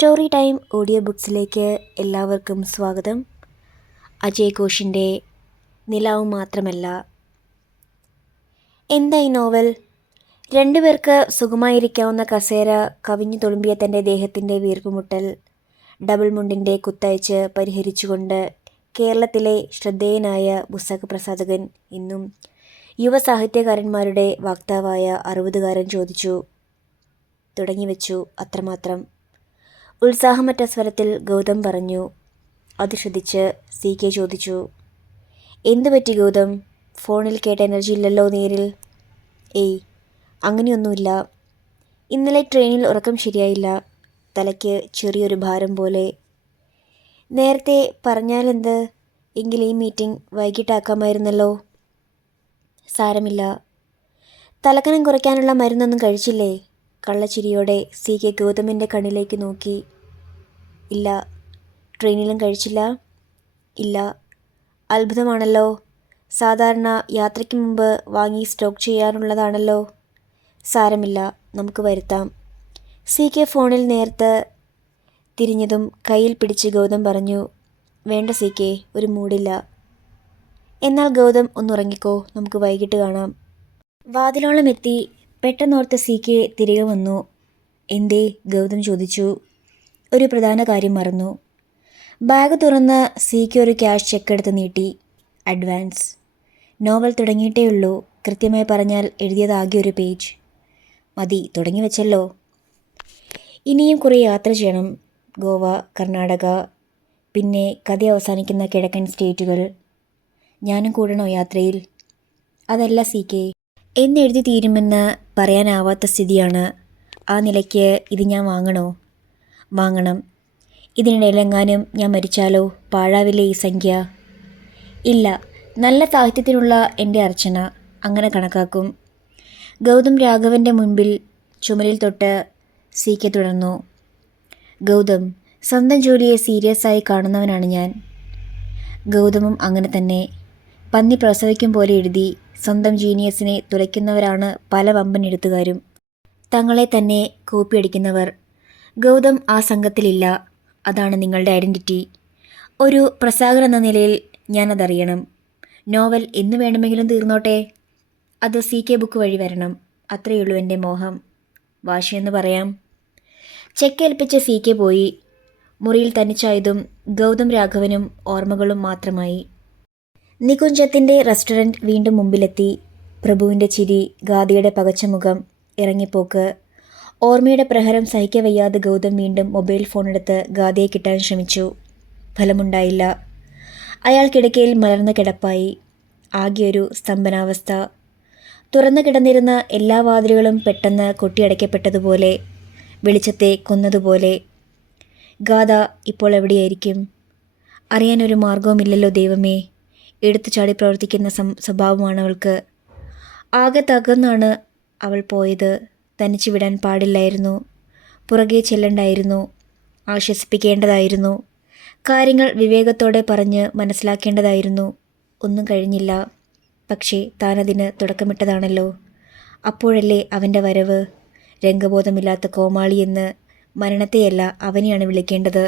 Story time audio ബുക്സിലേക്ക് എല്ലാവർക്കും സ്വാഗതം. അജയ് ഘോഷിൻ്റെ നിലാവ് മാത്രമല്ല. എന്താ ഈ നോവൽ? രണ്ടുപേർക്ക് സുഖമായിരിക്കാവുന്ന കസേര കവിഞ്ഞു തുളുമ്പിയ തൻ്റെ ദേഹത്തിൻ്റെ വീർപ്പുമുട്ടൽ ഡബിൾ മുണ്ടിൻ്റെ കുത്തയച്ച് പരിഹരിച്ചുകൊണ്ട് കേരളത്തിലെ ശ്രദ്ധേയനായ പുസ്തക പ്രസാധകൻ, ഇന്നും യുവ സാഹിത്യകാരന്മാരുടെ വക്താവായ 60കാരൻ ചോദിച്ചു. തുടങ്ങിവെച്ചു അത്രമാത്രം. ഉത്സാഹമറ്റ സ്വരത്തിൽ ഗൗതം പറഞ്ഞു. അത് ശ്രദ്ധിച്ച് CK ചോദിച്ചു. എന്തു പറ്റി ഗൗതം? ഫോണിൽ കേട്ട എനർജി ഇല്ലല്ലോ നേരിൽ. ഏയ്, അങ്ങനെയൊന്നുമില്ല. ഇന്നലെ ട്രെയിനിൽ ഉറക്കം ശരിയായില്ല. തലയ്ക്ക് ചെറിയൊരു ഭാരം പോലെ. നേരത്തെ പറഞ്ഞാലെന്ത്? എങ്കിൽ ഈ മീറ്റിംഗ് വൈകിട്ടാക്കാമായിരുന്നല്ലോ. സാരമില്ല. തലക്കനം കുറയ്ക്കാനുള്ള മരുന്നൊന്നും കഴിച്ചില്ലേ? കള്ളച്ചിരിയോടെ CK ഗൗതമിൻ്റെ കണ്ണിലേക്ക് നോക്കി. ഇല്ല. ട്രെയിനിലും കഴിച്ചില്ല? ഇല്ല. അത്ഭുതമാണല്ലോ. സാധാരണ യാത്രയ്ക്ക് മുമ്പ് വാങ്ങി സ്റ്റോക്ക് ചെയ്യാറുള്ളതാണല്ലോ. സാരമില്ല, നമുക്ക് വരുത്താം. CK ഫോണിൽ നേർത്ത് തിരിഞ്ഞതും കയ്യിൽ പിടിച്ച് ഗൗതം പറഞ്ഞു. വേണ്ട CK, ഒരു മൂടില്ല. എന്നാൽ ഗൗതം ഒന്നുറങ്ങിക്കോ, നമുക്ക് വൈകിട്ട് കാണാം. വാതിലോളം എത്തി. പെട്ടെന്നോർത്ത് CK തിരികെ വന്നു. എന്തേ? ഗൗതം ചോദിച്ചു. ഒരു പ്രധാന കാര്യം മറന്നു. ബാഗ് തുറന്ന് CK ഒരു ക്യാഷ് ചെക്ക് എടുത്ത് നീട്ടി. അഡ്വാൻസ്. നോവൽ തുടങ്ങിയിട്ടേയുള്ളൂ. കൃത്യമായി പറഞ്ഞാൽ എഴുതിയതാകെ ഒരു പേജ്. മതി, തുടങ്ങി വെച്ചല്ലോ. ഇനിയും കുറേ യാത്ര ചെയ്യണം. ഗോവ, കർണാടക, പിന്നെ കഥ അവസാനിക്കുന്ന കിഴക്കൻ സ്റ്റേറ്റുകൾ. ഞാനും കൂടണോ യാത്രയിൽ? അതല്ല CK, എന്നെഴുതി തീരുമെന്ന് പറയാനാവാത്ത സ്ഥിതിയാണ്. ആ നിലയ്ക്ക് ഇത് ഞാൻ വാങ്ങണോ? വാങ്ങണം. ഇതിനിടയിലെങ്ങാനും ഞാൻ മരിച്ചാലോ? പാഴാവില്ലേ ഈ സംഖ്യ? ഇല്ല, നല്ല സാഹിത്യത്തിനുള്ള എൻ്റെ അർച്ചന അങ്ങനെ കണക്കാക്കും. ഗൗതം രാഘവൻ്റെ മുൻപിൽ ചുമലിൽ തൊട്ട് CK തുടർന്നു. ഗൗതം, സ്വന്തം ജോലിയെ സീരിയസ് ആയി കാണുന്നവനാണ് ഞാൻ. ഗൗതമും അങ്ങനെ തന്നെ. പന്നി പ്രസവിക്കും പോലെ എഴുതി സ്വന്തം ജീനിയസിനെ തുലയ്ക്കുന്നവരാണ് പല വമ്പൻ എഴുത്തുകാരും. തങ്ങളെ തന്നെ കോപ്പിയടിക്കുന്നവർ. ഗൗതം ആ സംഘത്തിലില്ല. അതാണ് നിങ്ങളുടെ ഐഡൻറ്റിറ്റി. ഒരു പ്രസാധകൻ എന്ന നിലയിൽ ഞാനതറിയണം. നോവൽ എന്ന് വേണമെങ്കിലും തീർന്നോട്ടെ. അത് CK ബുക്ക് വഴി വരണം. അത്രയുള്ളൂ എൻ്റെ മോഹം. വാശിയെന്ന് പറയാം. ചെക്കേൽപ്പിച്ച് CK പോയി. മുറിയിൽ തനിച്ചായതും ഗൗതം രാഘവനും ഓർമ്മകളും മാത്രമായി. നികുഞ്ചത്തിൻ്റെ റെസ്റ്റോറൻറ്റ് വീണ്ടും മുമ്പിലെത്തി. പ്രഭുവിൻ്റെ ചിരി, ഗാദിയുടെ പകച്ചമുഖം, ഇറങ്ങിപ്പോക്ക്. ഓർമ്മയുടെ പ്രഹരം സഹിക്കവയ്യാതെ ഗൗതം വീണ്ടും മൊബൈൽ ഫോണെടുത്ത് ഗാദിയെ കിട്ടാൻ ശ്രമിച്ചു. ഫലമുണ്ടായില്ല. അയാൾ കിടക്കയിൽ മലർന്ന കിടപ്പായി. ആകെയൊരു സ്തംഭനാവസ്ഥ. തുറന്നു കിടന്നിരുന്ന എല്ലാ വാതിലുകളും പെട്ടെന്ന് കൊട്ടിയടയ്ക്കപ്പെട്ടതുപോലെ, വെളിച്ചത്തെ കൊന്നതുപോലെ. ഗാഥ ഇപ്പോൾ എവിടെയായിരിക്കും? അറിയാനൊരു മാർഗവുമില്ലല്ലോ ദൈവമേ. എടുത്തു ചാടി പ്രവർത്തിക്കുന്ന സ്വഭാവമാണ് അവൾക്ക്. ആകെ തകർന്നാണ് അവൾ പോയത്. തനിച്ചു വിടാൻ പാടില്ലായിരുന്നു. പുറകെ ചെല്ലണ്ടായിരുന്നു. ആശ്വസിപ്പിക്കേണ്ടതായിരുന്നു. കാര്യങ്ങൾ വിവേകത്തോടെ പറഞ്ഞ് മനസ്സിലാക്കേണ്ടതായിരുന്നു. ഒന്നും കഴിഞ്ഞില്ല. പക്ഷേ താനതിന് തുടക്കമിട്ടതാണല്ലോ. അപ്പോഴല്ലേ അവൻ്റെ വരവ്. രംഗബോധമില്ലാത്ത കോമാളിയെന്ന് മരണത്തെയല്ല, അവനെയാണ് വിളിക്കേണ്ടത്.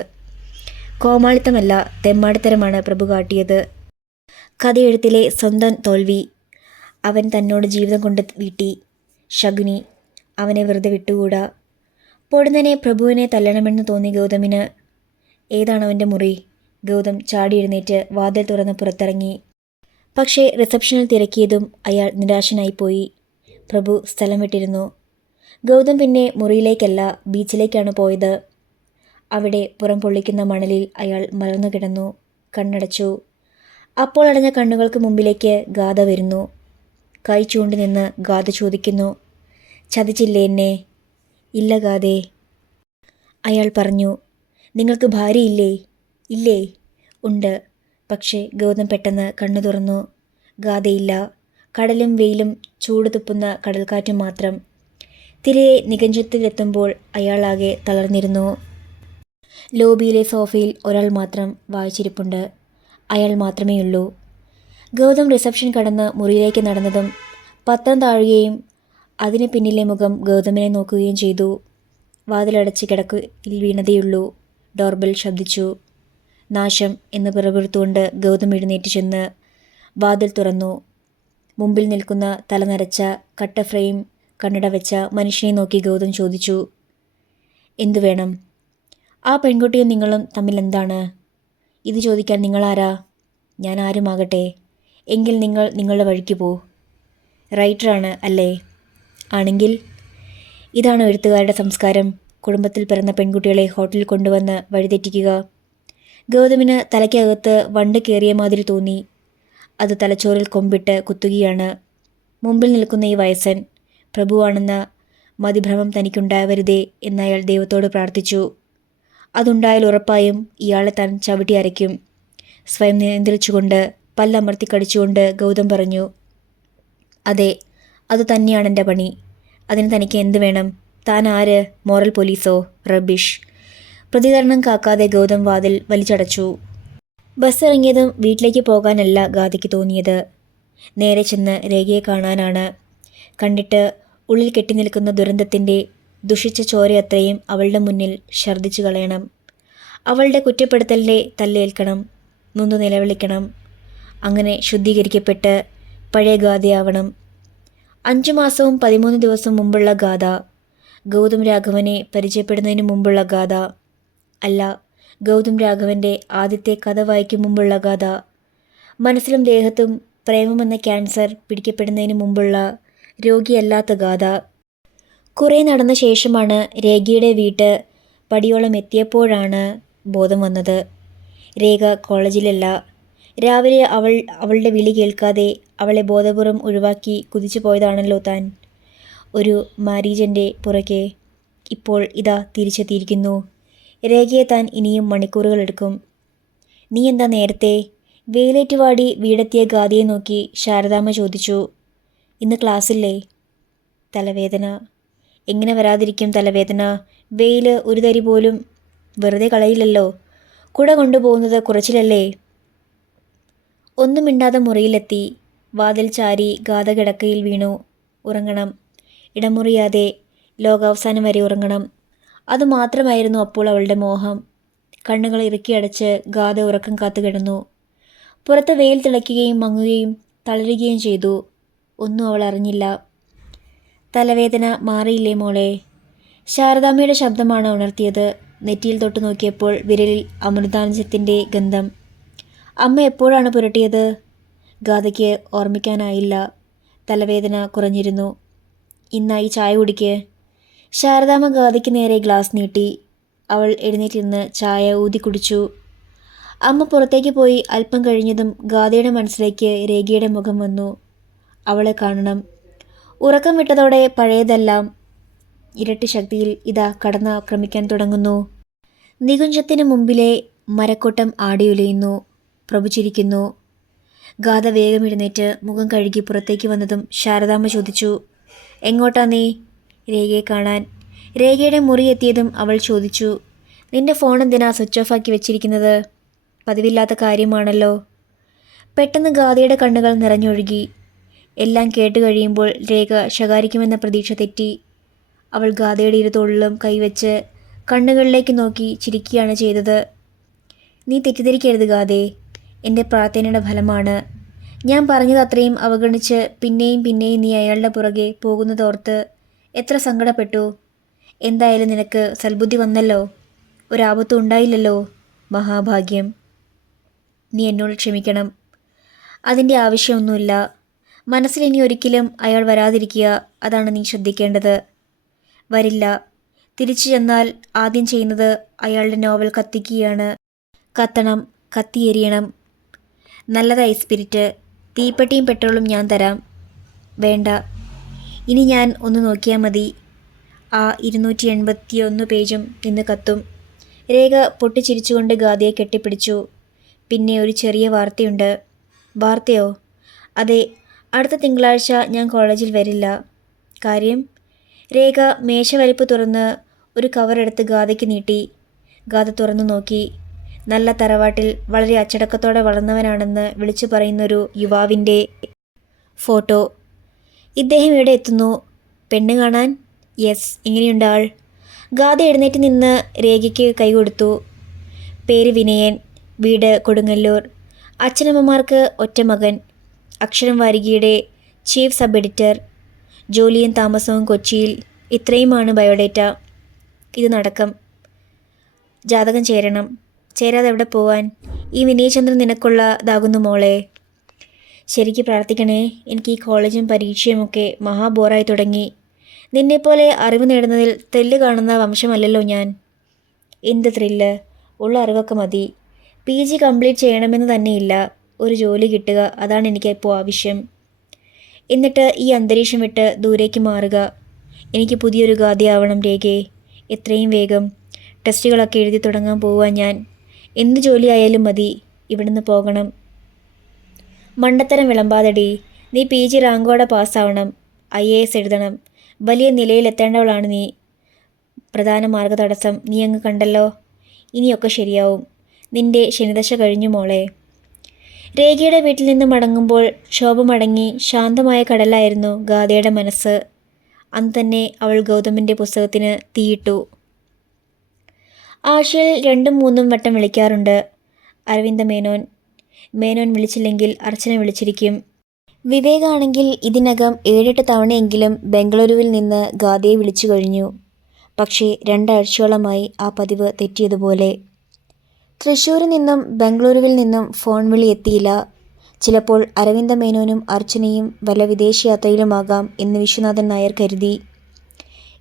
കോമാളിത്തമല്ല, തെമ്മാടിത്തരമാണ് പ്രഭു കാട്ടിയത്. കഥയെഴുത്തിലെ സ്വന്തം തോൽവി. അവൻ തന്നോട് ജീവിതം കൊണ്ട് വീട്ടി. ശകുനി, അവനെ വെറുതെ വിട്ടുകൂടാ. പൊടുന്നനെ പ്രഭുവിനെ തല്ലണമെന്ന് തോന്നി ഗൗതമിന്. ഏതാണ് അവൻ്റെ മുറി? ഗൗതം ചാടി എഴുന്നേറ്റ് വാതിൽ തുറന്ന് പുറത്തിറങ്ങി. പക്ഷേ റിസപ്ഷനിൽ തിരക്കിയതും അയാൾ നിരാശനായിപ്പോയി. പ്രഭു സ്ഥലം വിട്ടിരുന്നു. ഗൗതം പിന്നെ മുറിയിലേക്കല്ല, ബീച്ചിലേക്കാണ് പോയത്. അവിടെ പുറം പൊള്ളിക്കുന്ന മണലിൽ അയാൾ മലർന്നു കിടന്നു. കണ്ണടച്ചു. അപ്പോൾ അടഞ്ഞ കണ്ണുകൾക്ക് മുമ്പിലേക്ക് ഗാഥ വരുന്നു. കൈ ചൂണ്ടി നിന്ന് ഗാഥ ചോദിക്കുന്നു. ചതിച്ചില്ലേ എന്നെ? ഇല്ല ഗാഥേ. അയാൾ പറഞ്ഞു. നിങ്ങൾക്ക് ഭാര്യയില്ലേ? ഇല്ലേ? ഉണ്ട്. പക്ഷേ ഗൗതം പെട്ടെന്ന് കണ്ണു തുറന്നു. ഗാഥയില്ല. കടലും വെയിലും ചൂട് തുപ്പുന്ന കടൽക്കാറ്റും മാത്രം. തിരികെ നികഞ്ചത്തിലെത്തുമ്പോൾ അയാളാകെ തളർന്നിരുന്നു. ലോബിയിലെ സോഫയിൽ ഒരാൾ മാത്രം വായിച്ചിരിപ്പുണ്ട്. അയാൾ മാത്രമേയുള്ളൂ. ഗൗതം റിസപ്ഷൻ കടന്ന് മുറിയിലേക്ക് നടന്നതും പത്രം താഴുകയും അതിന് പിന്നിലെ മുഖം ഗൗതമിനെ നോക്കുകയും ചെയ്തു. വാതിലടച്ച് കിടക്കയിൽ വീണതേയുള്ളൂ. ഡോർബെൽ ശബ്ദിച്ചു. നാശം എന്ന് പിറപുറത്തുകൊണ്ട് ഗൗതം എഴുന്നേറ്റ് ചെന്ന് വാതിൽ തുറന്നു. മുമ്പിൽ നിൽക്കുന്ന തലനരച്ച കട്ട ഫ്രെയിം കണ്ണട വെച്ച മനുഷ്യനെ നോക്കി ഗൗതം ചോദിച്ചു, എന്തു വേണം? ആ പെൺകുട്ടിയും നിങ്ങളും തമ്മിൽ എന്താണ്? ഇത് ചോദിക്കാൻ നിങ്ങളാരാ? ഞാൻ ആരുമാകട്ടെ. എങ്കിൽ നിങ്ങൾ നിങ്ങളുടെ വഴിക്ക് പോ. റൈറ്ററാണ് അല്ലേ? ആണെങ്കിൽ ഇതാണ് എഴുത്തുകാരുടെ സംസ്കാരം. കുടുംബത്തിൽ പിറന്ന പെൺകുട്ടികളെ ഹോട്ടലിൽ കൊണ്ടുവന്ന് വഴിതെറ്റിക്കുക. ഗൗതമിന് തലയ്ക്കകത്ത് വണ്ട് കയറിയ മാതിരി തോന്നി. അത് തലച്ചോറിൽ കൊമ്പിട്ട് കുത്തുകയാണ്. മുമ്പിൽ നിൽക്കുന്ന ഈ വയസ്സൻ പ്രഭുവാണെന്ന മതിഭ്രമം തനിക്കുണ്ടാവരുതേ എന്നയാൾ ദൈവത്തോട് പ്രാർത്ഥിച്ചു. അതുണ്ടായാൽ ഉറപ്പായും ഇയാളെ താൻ ചവിട്ടി അരയ്ക്കും. സ്വയം നിയന്ത്രിച്ചുകൊണ്ട് പല്ലമർത്തി കടിച്ചുകൊണ്ട് ഗൗതം പറഞ്ഞു, അതെ, അത് തന്നെയാണ് എൻ്റെ പണി. അതിന് തനിക്ക് എന്ത് വേണം? താൻ ആര്? മോറൽ പോലീസോ? റബിഷ്. പ്രതികരണം കാക്കാതെ ഗൗതം വാതിൽ വലിച്ചടച്ചു. ബസ് ഇറങ്ങിയതും വീട്ടിലേക്ക് പോകാനല്ല ഗാഥയ്ക്ക് തോന്നിയത്. നേരെ ചെന്ന് രേഖയെ കാണാനാണ്. കണ്ടിട്ട് ഉള്ളിൽ കെട്ടിനിൽക്കുന്ന ദുരന്തത്തിൻ്റെ ദുഷിച്ച ചോരയത്രയും അവളുടെ മുന്നിൽ ഛർദ്ദിച്ചു കളയണം. അവളുടെ കുറ്റപ്പെടുത്തലിൻ്റെ തല്ലേൽക്കണം, നൊന്തു നിലവിളിക്കണം. അങ്ങനെ ശുദ്ധീകരിക്കപ്പെട്ട് പഴയ ഗാഥയാവണം. 5 മാസവും 13 ദിവസവും മുമ്പുള്ള ഗാഥ. ഗൗതം രാഘവനെ പരിചയപ്പെടുന്നതിന് മുമ്പുള്ള ഗാഥ. അല്ല, ഗൗതം രാഘവൻ്റെ ആദ്യത്തെ കഥ വായിക്കും മുമ്പുള്ള ഗാഥ. മനസ്സിലും ദേഹത്തും പ്രേമമെന്ന ക്യാൻസർ പിടിക്കപ്പെടുന്നതിന് മുമ്പുള്ള രോഗിയല്ലാത്ത ഗാഥ. കുറേ നടന്ന ശേഷമാണ് രേഖയുടെ വീട്ട് പടിയോളം എത്തിയപ്പോഴാണ് ബോധം വന്നത്. രേഖ കോളേജിലല്ല. രാവിലെ അവളുടെ വിളി കേൾക്കാതെ അവളെ ബോധപൂർവം ഒഴിവാക്കി കുതിച്ചു പോയതാണല്ലോ താൻ. ഒരു മാരീജൻ്റെ പുറകെ. ഇപ്പോൾ ഇതാ തിരിച്ചെത്തിയിരിക്കുന്നു. രേഖയെ താൻ ഇനിയും മണിക്കൂറുകളെടുക്കും. നീ എന്താ നേരത്തെ? വെയിലേറ്റുവാടി വീടെത്തിയ ഗാഥയെ നോക്കി ശാരദാമ്മ ചോദിച്ചു. ഇന്ന് ക്ലാസ്സില്ലേ? തലവേദന. എങ്ങനെ വരാതിരിക്കും തലവേദന? വെയിൽ ഒരു തരി പോലും വെറുതെ കളയില്ലല്ലോ. കുട കൊണ്ടുപോകുന്നത് കുറച്ചിലല്ലേ? ഒന്നും മിണ്ടാതെ മുറിയിലെത്തി. വാതിൽ ചാരി ഗാഥ കിടക്കയിൽ വീണു. ഉറങ്ങണം, ഇടമുറിയാതെ, ലോകാവസാനം വരെ ഉറങ്ങണം. അതുമാത്രമായിരുന്നു അപ്പോൾ അവളുടെ മോഹം. കണ്ണുകൾ ഇറുക്കിയടച്ച് ഗാഥ ഉറക്കം കാത്തു കിടന്നു. പുറത്ത് വെയിൽ തിളയ്ക്കുകയും മങ്ങുകയും തളരുകയും ചെയ്തു. ഒന്നും അവൾ അറിഞ്ഞില്ല. തലവേദന മാറിയില്ലേ മോളെ? ശാരദാമ്മയുടെ ശബ്ദമാണ് ഉണർത്തിയത്. നെറ്റിയിൽ തൊട്ട് നോക്കിയപ്പോൾ വിരലിൽ അമൃതാഞ്ജത്തിൻ്റെ ഗന്ധം. അമ്മ എപ്പോഴാണ് പുരട്ടിയത്? ഗാഥയ്ക്ക് ഓർമ്മിക്കാനായില്ല. തലവേദന കുറഞ്ഞിരുന്നു. ഇന്നായി ചായ കുടിക്ക്. ശാരദാമ്മ ഗാഥയ്ക്ക് നേരെ ഗ്ലാസ് നീട്ടി. അവൾ എഴുന്നേറ്റിരുന്ന് ചായ ഊതി കുടിച്ചു. അമ്മ പുറത്തേക്ക് പോയി അല്പം കഴിഞ്ഞതും ഗാഥയുടെ മനസ്സിലേക്ക് രേഖയുടെ മുഖം വന്നു. അവളെ കാണണം. ഉറക്കം വിട്ടതോടെ പഴയതെല്ലാം ഇരട്ടി ശക്തിയിൽ ഇതാ കടന്നാക്രമിക്കാൻ തുടങ്ങുന്നു. നികുഞ്ചത്തിന് മുമ്പിലെ മരക്കൊട്ടം ആടിയുലയുന്നു. പ്രഭു ചിരിക്കുന്നു. ഗാഥ വേഗം എഴുന്നേറ്റ് മുഖം കഴുകി പുറത്തേക്ക് വന്നതും ശാരദാമ്മ ചോദിച്ചു, എങ്ങോട്ടാ നീ? രേഖയെ കാണാൻ. രേഖയുടെ മുറി എത്തിയതും അവൾ ചോദിച്ചു, നിന്റെ ഫോൺ എന്തിനാ സ്വിച്ച് ഓഫ് ആക്കി വെച്ചിരിക്കുന്നത്? പതിവില്ലാത്ത കാര്യമാണല്ലോ. പെട്ടെന്ന് ഗാഥയുടെ കണ്ണുകൾ നിറഞ്ഞൊഴുകി. എല്ലാം കേട്ട് കഴിയുമ്പോൾ രേഖ ശകാരിക്കുമെന്ന പ്രതീക്ഷ തെറ്റി. അവൾ ഗാഥയുടെ ഇരുതോളിലും കൈവച്ച് കണ്ണുകളിലേക്ക് നോക്കി ചിരിക്കുകയാണ് ചെയ്തത്. നീ തെറ്റിദ്ധരിക്കരുത് ഗാഥേ, എൻ്റെ പ്രാർത്ഥനയുടെ ഫലമാണ്. ഞാൻ പറഞ്ഞത് അത്രയും അവഗണിച്ച് പിന്നെയും പിന്നെയും നീ അയാളുടെ പുറകെ പോകുന്നതോർത്ത് എത്ര സങ്കടപ്പെട്ടു. എന്തായാലും നിനക്ക് സൽബുദ്ധി വന്നല്ലോ. ഒരാപത്തും ഉണ്ടായില്ലല്ലോ. മഹാഭാഗ്യം. നീ എന്നോട് ക്ഷമിക്കണം. അതിൻ്റെ ആവശ്യമൊന്നുമില്ല. മനസ്സിൽ ഇനി ഒരിക്കലും അയാൾ വരാതിരിക്കുക, അതാണ് നീ ശ്രദ്ധിക്കേണ്ടത്. വരില്ല. തിരിച്ചു ചെന്നാൽ ആദ്യം ചെയ്യുന്നത് അയാളുടെ നോവൽ കത്തിക്കുകയാണ്. കത്തണം, കത്തിയെരിയണം. നല്ലതായി സ്പിരിറ്റ്. തീപ്പെട്ടിയും പെട്രോളും ഞാൻ തരാം. വേണ്ട, ഇനി ഞാൻ ഒന്ന് നോക്കിയാൽ മതി. ആ 281 പേജും നിന്ന് കത്തും. രേഖ പൊട്ടിച്ചിരിച്ചുകൊണ്ട് ഗാഥയെ കെട്ടിപ്പിടിച്ചു. പിന്നെ ഒരു ചെറിയ വാർത്തയുണ്ട്. വാർത്തയോ? അതെ, അടുത്ത തിങ്കളാഴ്ച ഞാൻ കോളേജിൽ വരില്ല. കാര്യം? രേഖ മേശവലിപ്പ് തുറന്ന് ഒരു കവറെടുത്ത് ഗാഥയ്ക്ക് നീട്ടി. ഗാഥ തുറന്നു നോക്കി. നല്ല തറവാട്ടിൽ വളരെ അച്ചടക്കത്തോടെ വളർന്നവനാണെന്ന് വിളിച്ചു പറയുന്നൊരു യുവാവിൻ്റെ ഫോട്ടോ. ഇദ്ദേഹം ഇവിടെ എത്തുന്നു. പെണ്ണ് കാണാൻ? യെസ്. എങ്ങനെയുണ്ട് ആൾ? ഗാദ എഴുന്നേറ്റ് നിന്ന് രേഖയ്ക്ക് കൈ കൊടുത്തു. പേര് വിനയൻ, വീട് കൊടുങ്ങല്ലൂർ, അച്ഛനമ്മമാർക്ക് ഒറ്റ മകൻ, അക്ഷരം വാരികയുടെ ചീഫ് സബ് എഡിറ്റർ, ജോലിയും താമസവും കൊച്ചിയിൽ. ഇത്രയുമാണ് ബയോഡേറ്റ. ഇത് നടക്കം. ജാതകം ചേരണം. ചേരാതെ എവിടെ പോവാൻ? ഈ വിനയചന്ദ്രൻ നിനക്കുള്ളതാകുന്നു മോളെ. ശരിക്ക് പ്രാർത്ഥിക്കണേ. എനിക്ക് ഈ കോളേജും പരീക്ഷയുമൊക്കെ മഹാബോറായി തുടങ്ങി. നിന്നെപ്പോലെ അറിവ് നേടുന്നതിൽ തെല്ല് കാണുന്ന വംശമല്ലല്ലോ ഞാൻ. എന്ത് ത്രില്ല്? ഉള്ള അറിവൊക്കെ മതി. PG കംപ്ലീറ്റ് ചെയ്യണമെന്ന് തന്നെയില്ല, ഒരു ജോലി കിട്ടുക, അതാണ് എനിക്കിപ്പോൾ ആവശ്യം. എന്നിട്ട് ഈ അന്തരീക്ഷം വിട്ട് ദൂരേക്ക് മാറുക. എനിക്ക് പുതിയൊരു ഗാദിയാവണം രേഖേ, എത്രയും വേഗം. ടെസ്റ്റുകളൊക്കെ എഴുതി തുടങ്ങാൻ പോവാൻ ഞാൻ. എന്ത് ജോലിയായാലും മതി, ഇവിടുന്ന് പോകണം. മണ്ടത്തരം വിളമ്പാതടി. നീ PG റാങ്കോടെ പാസ്സാവണം, IAS എഴുതണം, വലിയ നിലയിലെത്തേണ്ടവളാണ് നീ. പ്രധാന മാർഗതടസ്സം നീ അങ്ങ് കണ്ടല്ലോ. ഇനിയൊക്കെ ശരിയാവും. നിന്റെ ശനിദശ കഴിഞ്ഞു മോളെ. രേഖയുടെ വീട്ടിൽ നിന്ന് മടങ്ങുമ്പോൾ ക്ഷോഭമടങ്ങി ശാന്തമായ കടലായിരുന്നു ഗാദയുടെ മനസ്സ്. അന്ന് തന്നെ അവൾ ഗൗതമിൻ്റെ പുസ്തകത്തിന് തീയിട്ടു. ആഴ്ചയിൽ 2-3 വട്ടം വിളിക്കാറുണ്ട് അരവിന്ദ മേനോൻ. മേനോൻ വിളിച്ചില്ലെങ്കിൽ അർച്ചന വിളിച്ചിരിക്കും. വിവേകാണെങ്കിൽ ഇതിനകം 7-8 തവണയെങ്കിലും ബംഗളൂരുവിൽ നിന്ന് ഗാദയെ വിളിച്ചു കഴിഞ്ഞു. പക്ഷേ 2 ആഴ്ചയോളമായി ആ പതിവ് തെറ്റിയതുപോലെ. തൃശ്ശൂരിൽ നിന്നും ബംഗളൂരുവിൽ നിന്നും ഫോൺ വിളി എത്തിയില്ല. ചിലപ്പോൾ അരവിന്ദ മേനോനും അർച്ചനയും വല്ല വിദേശയാത്രയിലുമാകാം എന്ന് വിശ്വനാഥൻ നായർ കരുതി.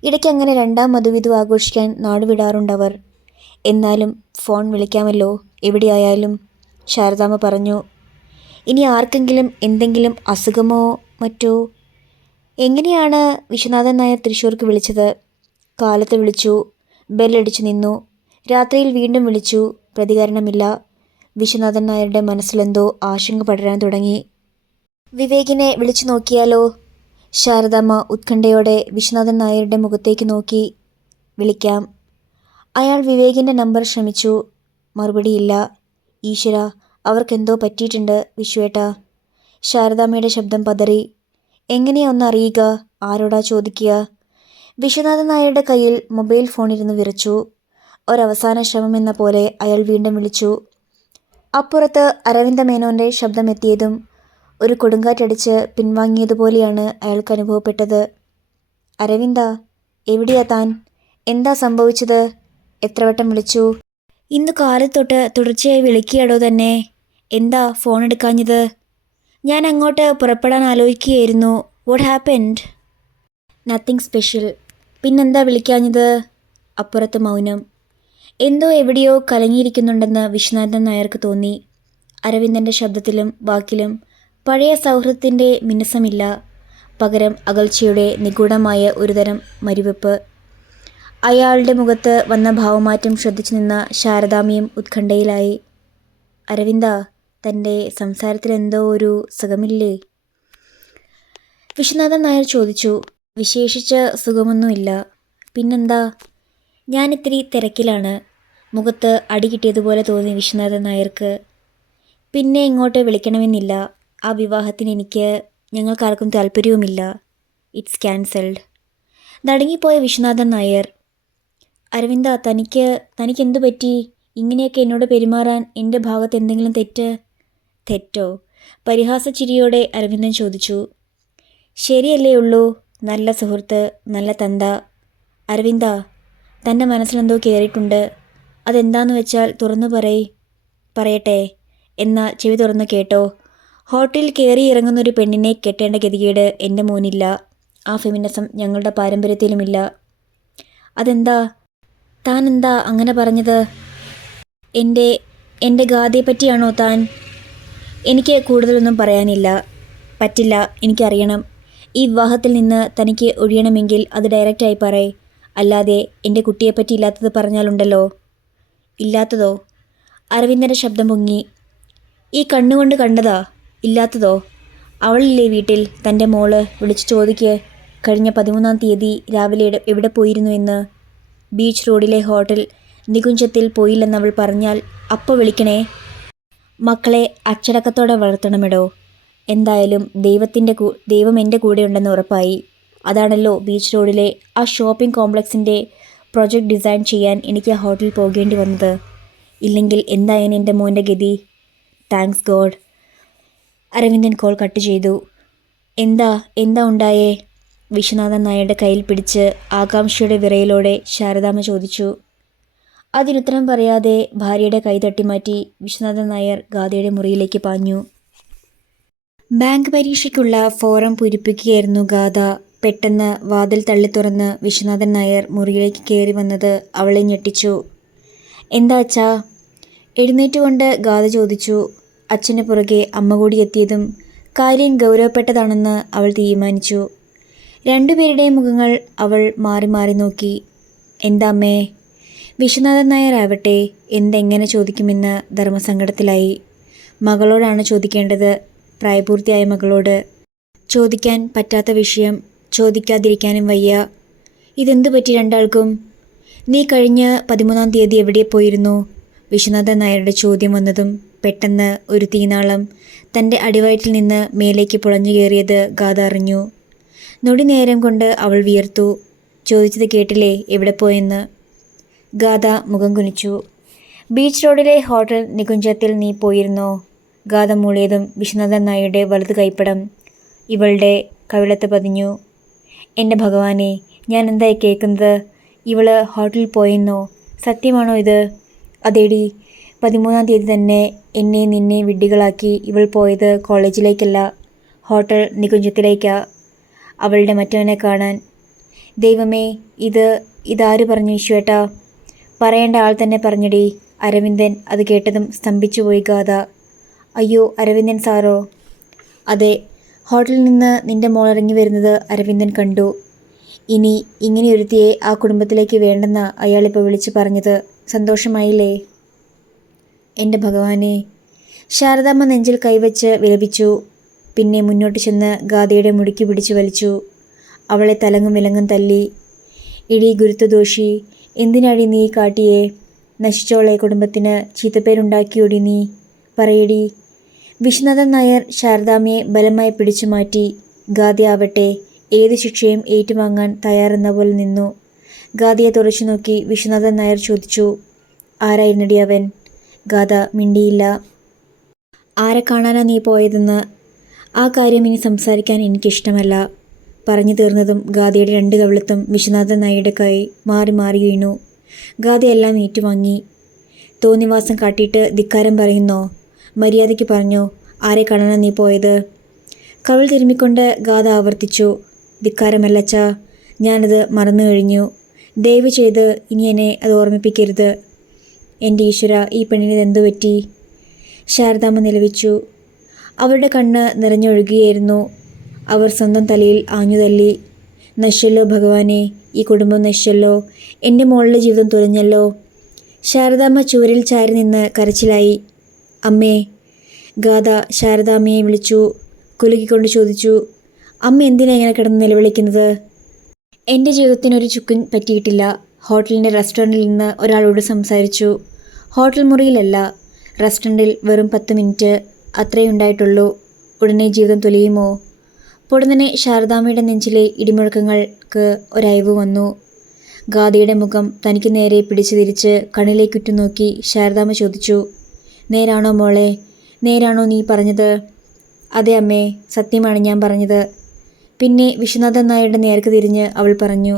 ഇടയ്ക്കങ്ങനെ 2ാം മധുവിധു ആഘോഷിക്കാൻ നാടുവിടാറുണ്ടവർ. എന്നാലും ഫോൺ വിളിക്കാമല്ലോ എവിടെയായാലും, ശാരദാമ്മ പറഞ്ഞു. ഇനി ആർക്കെങ്കിലും എന്തെങ്കിലും അസുഖമോ മറ്റോ? എങ്ങനെയാണ് വിശ്വനാഥൻ നായർ തൃശ്ശൂർക്ക് വിളിച്ചത്? കാലത്ത് വിളിച്ചു, ബെല്ലടിച്ചു നിന്നു. രാത്രിയിൽ വീണ്ടും വിളിച്ചു, പ്രതികരണമില്ല. വിശ്വനാഥൻ നായരുടെ മനസ്സിലെന്തോ ആശങ്ക പടരാൻ തുടങ്ങി. വിവേകിനെ വിളിച്ചു നോക്കിയാലോ? ശാരദാമ്മ ഉത്കണ്ഠയോടെ വിശ്വനാഥൻ നായരുടെ മുഖത്തേക്ക് നോക്കി. വിളിക്കാം. അയാൾ വിവേകിൻ്റെ നമ്പർ ശ്രമിച്ചു. മറുപടിയില്ല. ഈശ്വര, അവർക്കെന്തോ പറ്റിയിട്ടുണ്ട് വിശ്വേട്ടാ. ശാരദാമ്മയുടെ ശബ്ദം പതറി. എങ്ങനെയാ ഒന്ന് അറിയുക? ആരോടാ ചോദിക്കുക? വിശ്വനാഥൻ നായരുടെ കയ്യിൽ മൊബൈൽ ഫോണിരുന്ന് വിറച്ചു. ഒരവസാന ശ്രമം എന്ന പോലെ അയാൾ വീണ്ടും വിളിച്ചു. അപ്പുറത്ത് അരവിന്ദ മേനോൻ്റെ ശബ്ദമെത്തിയതും ഒരു കൊടുങ്കാറ്റടിച്ച് പിൻവാങ്ങിയതുപോലെയാണ് അയാൾക്ക് അനുഭവപ്പെട്ടത്. അരവിന്ദ, എവിടെയാ താൻ? എന്താ സംഭവിച്ചത്? എത്ര വട്ടം വിളിച്ചു? ഇന്ന് കാലത്തൊട്ട് തുടർച്ചയായി വിളിക്കുകയാടോ തന്നെ. എന്താ ഫോൺ എടുക്കാഞ്ഞത്? ഞാൻ അങ്ങോട്ട് പുറപ്പെടാൻ ആലോചിക്കുകയായിരുന്നു. What happened? Nothing special. പിന്നെന്താ വിളിക്കാഞ്ഞത്? അപ്പുറത്ത് മൗനം. എന്തോ എവിടെയോ കലങ്ങിയിരിക്കുന്നുണ്ടെന്ന് വിശ്വനാഥൻ നായർക്ക് തോന്നി. അരവിന്ദൻ്റെ ശബ്ദത്തിലും വാക്കിലും പഴയ സൗഹൃദത്തിൻ്റെ മിനുസമില്ല. പകരം അകൽച്ചയുടെ നിഗൂഢമായ ഒരുതരം മരുവെപ്പ്. അയാളുടെ മുഖത്ത് വന്ന ഭാവമാറ്റം ശ്രദ്ധിച്ചു നിന്ന ശാരദാമ്മയും ഉത്കണ്ഠയിലായി. അരവിന്ദ, തൻ്റെ സംസാരത്തിലെന്തോ ഒരു സുഖമില്ലേ? വിശ്വനാഥൻ നായർ ചോദിച്ചു. വിശേഷിച്ച് സുഖമൊന്നുമില്ല. പിന്നെന്താ? ഞാനിത്തിരി തിരക്കിലാണ്. മുഖത്ത് അടി കിട്ടിയതുപോലെ തോന്നി വിശ്വനാഥൻ നായർക്ക്. പിന്നെ ഇങ്ങോട്ട് വിളിക്കണമെന്നില്ല. ആ വിവാഹത്തിന് ഞങ്ങൾക്കാർക്കും താല്പര്യവുമില്ല. It's cancelled. നടുങ്ങിപ്പോയ വിശ്വനാഥൻ നായർ. അരവിന്ദ, തനിക്കെന്തു പറ്റി? ഇങ്ങനെയൊക്കെ എന്നോട് പെരുമാറാൻ എൻ്റെ ഭാഗത്ത് എന്തെങ്കിലും തെറ്റോ? പരിഹാസച്ചിരിയോടെ അരവിന്ദൻ ചോദിച്ചു. ശരിയല്ലേ ഉള്ളൂ. നല്ല സുഹൃത്ത്, നല്ല തന്ത. അരവിന്ദ, തൻ്റെ മനസ്സിലെന്തോ കയറിയിട്ടുണ്ട്. അതെന്താന്ന് വെച്ചാൽ തുറന്നു പറയട്ടെ. എന്നാൽ ചെവി തുറന്നു കേട്ടോ. ഹോട്ടലിൽ കയറി ഇറങ്ങുന്നൊരു പെണ്ണിനെ കെട്ടേണ്ട ഗതികേട് എൻ്റെ മോനില്ല. ആ ഫെമിനിസം ഞങ്ങളുടെ പാരമ്പര്യത്തിലുമില്ല. അതെന്താ? താൻ എന്താ അങ്ങനെ പറഞ്ഞത്? എൻ്റെ ഗാഥയെപ്പറ്റിയാണോ താൻ? എനിക്ക് കൂടുതലൊന്നും പറയാനില്ല. പറ്റില്ല, എനിക്കറിയണം. ഈ വിവാഹത്തിൽ നിന്ന് തനിക്ക് ഒഴിയണമെങ്കിൽ അത് ഡയറക്റ്റായി പറയ്. അല്ലാതെ എൻ്റെ കുട്ടിയെപ്പറ്റി ഇല്ലാത്തത് പറഞ്ഞാലുണ്ടല്ലോ. ഇല്ലാത്തതോ? അരവിന്ദൻ്റെ ശബ്ദം പൊങ്ങി. ഈ കണ്ണുകൊണ്ട് കണ്ടതാ? ഇല്ലാത്തതോ? അവളില്ലേ വീട്ടിൽ? തൻ്റെ മോള്. വിളിച്ചു ചോദിക്ക്. കഴിഞ്ഞ 13-ാം തീയതി രാവിലെ എവിടെ പോയിരുന്നു എന്ന്. ബീച്ച് റോഡിലെ ഹോട്ടൽ നികുഞ്ചത്തിൽ പോയില്ലെന്നവൾ പറഞ്ഞാൽ അപ്പോൾ വിളിക്കണേ. മക്കളെ അച്ചടക്കത്തോടെ വളർത്തണമെടോ. എന്തായാലും ദൈവം എൻ്റെ കൂടെയുണ്ടെന്ന് ഉറപ്പായി. അതാണല്ലോ ബീച്ച് റോഡിലെ ആ ഷോപ്പിംഗ് കോംപ്ലക്സിൻ്റെ പ്രോജക്റ്റ് ഡിസൈൻ ചെയ്യാൻ എനിക്ക് ഹോട്ടലിൽ പോകേണ്ടി വന്നത്. ഇല്ലെങ്കിൽ എന്തായാലും എൻ്റെ മോൻ്റെ ഗതി. Thanks God. Aravindan call cut ചെയ്തു. എന്താ എന്താ ഉണ്ടായേ? വിശ്വനാഥൻ നായരുടെ കയ്യിൽ പിടിച്ച് ആകാംക്ഷയുടെ വിറയലോടെ ശാരദാമ്മ ചോദിച്ചു. അതിനുത്തരം പറയാതെ ഭാര്യയുടെ കൈ തട്ടിമാറ്റി വിശ്വനാഥൻ നായർ ഗാഥയുടെ മുറിയിലേക്ക് പാഞ്ഞു. ബാങ്ക് പരീക്ഷയ്ക്കുള്ള ഫോറം പൂരിപ്പിക്കുകയായിരുന്നു ഗാഥ. പെട്ടെന്ന് വാതിൽ തള്ളി തുറന്ന് വിശ്വനാഥൻ നായർ മുറിയിലേക്ക് കയറി വന്നത് അവളെ ഞെട്ടിച്ചു. എന്താ അച്ഛാ? എഴുന്നേറ്റുകൊണ്ട് ഗാഥ ചോദിച്ചു. അച്ഛന് പുറകെ അമ്മ കൂടി എത്തിയതും കാര്യം ഗൗരവപ്പെട്ടതാണെന്ന് അവൾ തീരുമാനിച്ചു. രണ്ടുപേരുടെയും മുഖങ്ങൾ അവൾ മാറി മാറി നോക്കി. എന്താ അമ്മേ? വിശ്വനാഥൻ നായർ ആവട്ടെ എന്തെങ്ങനെ ചോദിക്കുമെന്ന് ധർമ്മസങ്കടത്തിലായി. മകളോടാണ് ചോദിക്കേണ്ടത്, പ്രായപൂർത്തിയായ മകളോട്. ചോദിക്കാൻ പറ്റാത്ത വിഷയം ചോദിക്കാതിരിക്കാനും വയ്യ. ഇതെന്തു പറ്റി രണ്ടാൾക്കും? നീ കഴിഞ്ഞ 13-ാം തീയതി എവിടെ പോയിരുന്നു? വിശ്വനാഥൻ നായരുടെ ചോദ്യം വന്നതും പെട്ടെന്ന് ഒരു തീനാളം തൻ്റെ അടിവയറ്റിൽ നിന്ന് മേലേക്ക് പുളഞ്ഞു കയറിയത് ഗാഥ അറിഞ്ഞു. നൊടി നേരം കൊണ്ട് അവൾ വിയർത്തു. ചോദിച്ചത് കേട്ടില്ലേ, എവിടെ പോയെന്ന്? ഗാഥ മുഖം കുനിച്ചു. ബീച്ച് റോഡിലെ ഹോട്ടൽ നികുഞ്ചത്തിൽ നീ പോയിരുന്നോ? ഗാഥ മൂളിയതും വിശ്വനാഥൻ നായരുടെ വലതു കൈപ്പടം ഇവളുടെ കവിളത്ത് പതിഞ്ഞു. എൻ്റെ ഭഗവാനെ, ഞാൻ എന്തായി കേൾക്കുന്നത്? ഇവള് ഹോട്ടലിൽ പോയെന്നോ? സത്യമാണോ ഇത്? അതേടി, 13-ാം തീയതി തന്നെ എന്നെ നിന്നെ വിഡ്ഢികളാക്കി ഇവൾ പോയത് കോളേജിലേക്കല്ല, ഹോട്ടൽ നികുഞ്ചത്തിലേക്കാ, അവളുടെ മറ്റവനെ കാണാൻ. ദൈവമേ, ഇതാര് പറഞ്ഞു വിശ്വേട്ടാ? പറയേണ്ട ആൾ തന്നെ പറഞ്ഞടി. അരവിന്ദൻ അത് കേട്ടതും സ്തംഭിച്ചുപോയി ഗാഥ. അയ്യോ, അരവിന്ദൻ സാറോ? അതെ, ഹോട്ടലിൽ നിന്ന് നിന്റെ മോൾ ഇറങ്ങി വരുന്നത് അരവിന്ദൻ കണ്ടു. ഇനി ഇങ്ങനെയൊരുത്തിയെ ആ കുടുംബത്തിലേക്ക് വേണ്ടെന്ന അയാളിപ്പോൾ വിളിച്ചു പറഞ്ഞത്. സന്തോഷമായില്ലേ? എൻ്റെ ഭഗവാനെ. ശാരദാമ്മ നെഞ്ചിൽ കൈവച്ച് വിലപിച്ചു. പിന്നെ മുന്നോട്ട് ചെന്ന് ഗാഥയുടെ മുടിക്ക് പിടിച്ചു വലിച്ചു. അവളെ തലങ്ങും വിലങ്ങും തല്ലി. എടീ ഗുരുത്വദോഷി, എന്തിനാടി നീ കാട്ടിയേ? നശിച്ചോളെ കുടുംബത്തിന് ചീത്തപ്പേരുണ്ടാക്കിയോടി നീ, പറയടി. വിശ്വനാഥൻ നായർ ശാരദാമ്മയെ ബലമായി പിടിച്ചു മാറ്റി. ഗാഥയാവട്ടെ ഏത് ശിക്ഷയും ഏറ്റുവാങ്ങാൻ തയ്യാറെന്ന പോലെ നിന്നു. ഗാഥയെ തുറച്ചു നോക്കി വിശ്വനാഥൻ നായർ ചോദിച്ചു, ആരായിരുന്നടി അവൻ? ഗാഥ മിണ്ടിയില്ല. ആരെ കാണാനാ നീ പോയതെന്ന്? ആ കാര്യം ഇനി സംസാരിക്കാൻ എനിക്കിഷ്ടമല്ല. പറഞ്ഞു തീർന്നതും ഗാഥയുടെ രണ്ട് കവിളത്തും വിശ്വനാഥൻ നായരുടെ കൈ മാറി മാറി വീണു. ഗാഥയെല്ലാം ഏറ്റുവാങ്ങി. തോന്നിവാസം കാട്ടിയിട്ട് ധിക്കാരം പറയുന്നോ? മര്യാദയ്ക്ക് പറഞ്ഞോ, ആരെ കാണാനാ നീ പോയത്? കവിൾ തിരുമ്മിക്കൊണ്ട് ഗാഥ ആവർത്തിച്ചു. ധിക്കാരമല്ലച്ചാ, ഞാനത് മറന്നു കഴിഞ്ഞു. ദയവ് ചെയ്ത് ഇനി എന്നെ അത് ഓർമ്മിപ്പിക്കരുത്. എൻ്റെ ഈശ്വര, ഈ പെണ്ണിന് എന്തു പറ്റി? ശാരദാമ്മ നിലവിച്ചു. അവരുടെ കണ്ണ് നിറഞ്ഞൊഴുകുകയായിരുന്നു. അവർ സ്വന്തം തലയിൽ ആഞ്ഞു തല്ലി. നശിച്ചല്ലോ ഭഗവാനെ, ഈ കുടുംബം നശിച്ചല്ലോ. എൻ്റെ മോളുടെ ജീവിതം തുലഞ്ഞല്ലോ. ശാരദാമ്മ ചുവരിൽ ചാരി നിന്ന് കരച്ചിലായി. അമ്മേ. ഗാഥ ശാരദാമ്മയെ വിളിച്ചു. കുലുക്കിക്കൊണ്ട് ചോദിച്ചു, അമ്മ എന്തിനാ ഇങ്ങനെ കിടന്ന് നിലവിളിക്കുന്നത്? എൻ്റെ ജീവിതത്തിനൊരു ചുക്കും പറ്റിയിട്ടില്ല. ഹോട്ടലിൻ്റെ റെസ്റ്റോറൻറ്റിൽ നിന്ന് ഒരാളോട് സംസാരിച്ചു. ഹോട്ടൽ മുറിയിലല്ല, റെസ്റ്റോറൻറ്റിൽ വെറും 10 മിനിറ്റ് അത്രയേ ഉണ്ടായിട്ടുള്ളൂ. ഉടനെ ജീവിതം തുലയുമോ? പൊടുന്നനെ ശാരദാമ്മയുടെ നെഞ്ചിലെ ഇടിമുഴക്കങ്ങൾക്ക് ഒരയവ് വന്നു. ഗാഥയുടെ മുഖം തനിക്ക് നേരെ പിടിച്ചു തിരിച്ച് കണ്ണിലേക്കുറ്റു നോക്കി ശാരദാമ്മ ചോദിച്ചു, നേരാണോ മോളെ? നേരാണോ നീ പറഞ്ഞത്? അതെ അമ്മേ, സത്യമാണ് ഞാൻ പറഞ്ഞത്. പിന്നെ വിശ്വനാഥൻ നായരുടെ നേർക്ക് തിരിഞ്ഞ് അവൾ പറഞ്ഞു,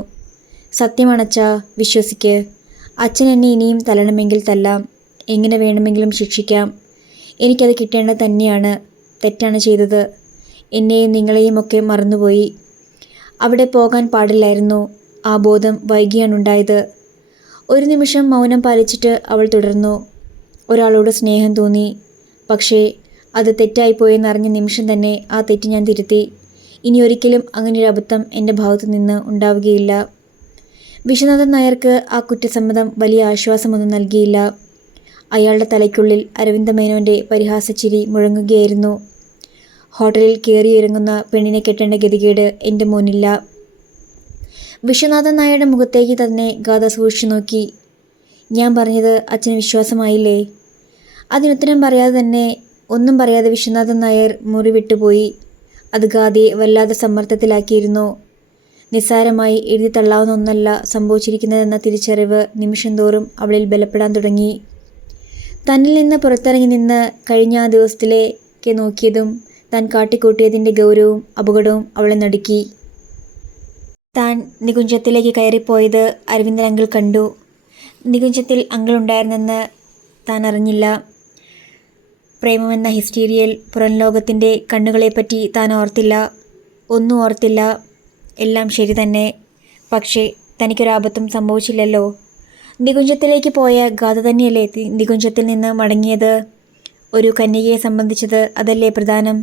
സത്യമാണച്ചാ, വിശ്വസിക്ക്. അച്ഛൻ എന്നെ ഇനിയും തല്ലണമെങ്കിൽ തല്ലാം, എങ്ങനെ വേണമെങ്കിലും ശിക്ഷിക്കാം. എനിക്കത് കിട്ടേണ്ടത് തന്നെയാണ്. തെറ്റാണ് ചെയ്തത്. എന്നെയും നിങ്ങളെയും ഒക്കെ മറന്നുപോയി. അവിടെ പോകാൻ പാടില്ലായിരുന്നു. ആ ബോധം വൈകിയാണുണ്ടായത്. ഒരു നിമിഷം മൗനം പാലിച്ചിട്ട് അവൾ തുടർന്നു. ഒരാളോട് സ്നേഹം തോന്നി. പക്ഷേ അത് തെറ്റായിപ്പോയെന്നറിഞ്ഞ നിമിഷം തന്നെ ആ തെറ്റ് ഞാൻ തിരുത്തി. ഇനി ഒരിക്കലും അങ്ങനെയൊരു അബദ്ധം എൻ്റെ ഭാഗത്തു നിന്ന് ഉണ്ടാവുകയില്ല. വിശ്വനാഥൻ നായർക്ക് ആ കുറ്റസമ്മതം വലിയ ആശ്വാസമൊന്നും നൽകിയില്ല. അയാളുടെ തലയ്ക്കുള്ളിൽ അരവിന്ദ മേനോൻ്റെ പരിഹാസച്ചിരി മുഴങ്ങുകയായിരുന്നു. ഹോട്ടലിൽ കയറിയിറങ്ങുന്ന പെണ്ണിനെ കെട്ടേണ്ട ഗതികേട് എൻ്റെ മോനില്ല. വിശ്വനാഥൻ നായരുടെ മുഖത്തേക്ക് തന്നെ ഗാഥ സൂക്ഷിച്ചു നോക്കി. ഞാൻ പറഞ്ഞത് അച്ഛന് വിശ്വാസമായില്ലേ? അതിനുത്തരം പറയാതെ തന്നെ ഒന്നും പറയാതെ വിശ്വനാഥൻ നായർ മുറി വിട്ടുപോയി. അത് ഗാഥയെ വല്ലാതെ സമ്മർദ്ദത്തിലാക്കിയിരുന്നു. നിസ്സാരമായി എഴുതി തള്ളാവുന്ന ഒന്നല്ല സംഭവിച്ചിരിക്കുന്നതെന്ന തിരിച്ചറിവ് നിമിഷം തോറും അവളിൽ ബലപ്പെടാൻ തുടങ്ങി. തന്നിൽ നിന്ന് പുറത്തിറങ്ങി നിന്ന് കഴിഞ്ഞ ആ ദിവസത്തിലേക്ക് നോക്കിയതും താൻ കാട്ടിക്കൂട്ടിയതിൻ്റെ ഗൗരവവും അപകടവും അവളെ നടുക്കി. താൻ നികുഞ്ചത്തിലേക്ക് കയറിപ്പോയത് അരവിന്ദൻ അങ്കിൾ കണ്ടു. നികുഞ്ചത്തിൽ അങ്കിൾ ഉണ്ടായിരുന്നെന്ന് താൻ അറിഞ്ഞില്ല. പ്രേമമെന്ന ഹിസ്റ്റീരിയൽ പുറം ലോകത്തിൻ്റെ കണ്ണുകളെപ്പറ്റി താൻ ഓർത്തില്ല. ഒന്നും ഓർത്തില്ല. എല്ലാം ശരി തന്നെ. പക്ഷേ തനിക്കൊരാപത്തും സംഭവിച്ചില്ലല്ലോ. നികുഞ്ചത്തിലേക്ക് പോയ ഗാഥ തന്നെയല്ലേ നികുഞ്ചത്തിൽ നിന്ന് മടങ്ങിയത്. ഒരു കന്യകയെ സംബന്ധിച്ചത് അതല്ലേ പ്രധാനം.